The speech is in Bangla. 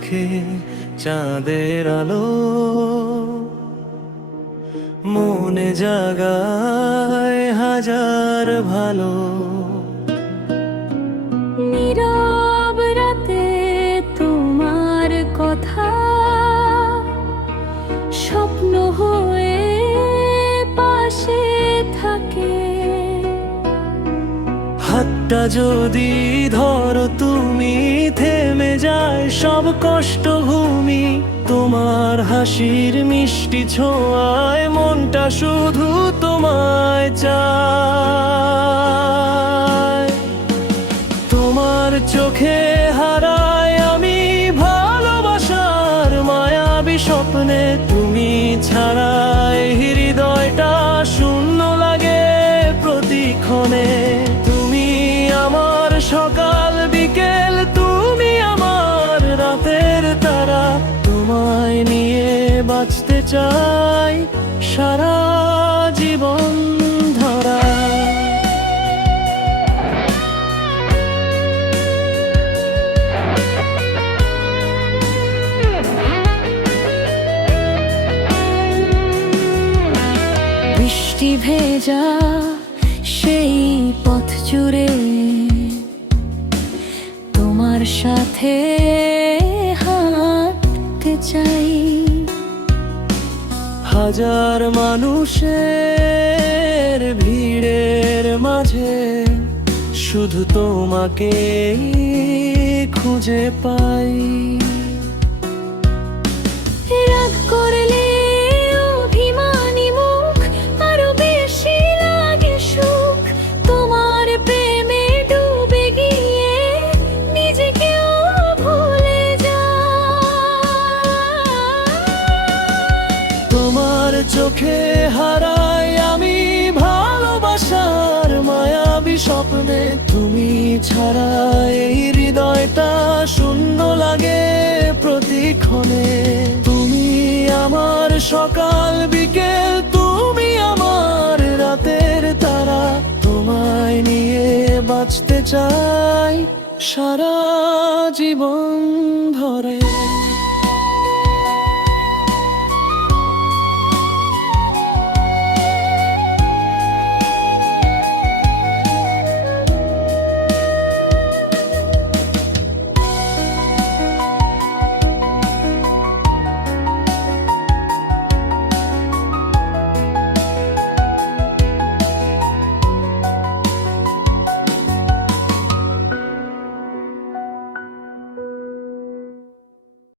চোখে চাঁদের আলো মনে জাগায় হাজার ভালো। নীরব রাতে তোমার কথা স্বপ্ন হয়ে পাশে থাকে। হাতটা যদি ধরো তুমি থেমে যায় সব কষ্ট ভূমি। তোমার হাসির মিষ্টি ছোঁয়ায় মনটা শুধু তোমায় চায়। তোমার চোখে হারাই আমি ভালোবাসার মায়াবী স্বপ্নে। তুমি ছাড়া এই হৃদয়টা শূন্য লাগে প্রতিক্ষণে। তুমি আমার সকাল বিকেল, তুমি আমার রাতের তারা। তোমায় নিয়ে বাঁচতে চাই সারা জীবন ধরা। বৃষ্টি ভেজা সেই পথ জুড়ে তোমার সাথে হাঁটতে চাই। হাজার মানুষের ভিড়ের মাঝে শুধু তোমাকেই খুঁজে পাই। রাগ করলে অভিমানী মুখ আরো বেশি লাগে সুখ। তোমার প্রেমে ডুবে গিয়ে নিজেকেও ভুলে যায়। তোমার চোখে হারাই আমি ভালোবাসার মায়াবী স্বপ্নে। তুমি ছাড়া এই হৃদয়টা শূন্য লাগে প্রতিক্ষণে। তুমি আমার সকাল বিকেল, তুমি আমার রাতের তারা। তোমায় নিয়ে বাঁচতে চাই সারা জীবন ধরে।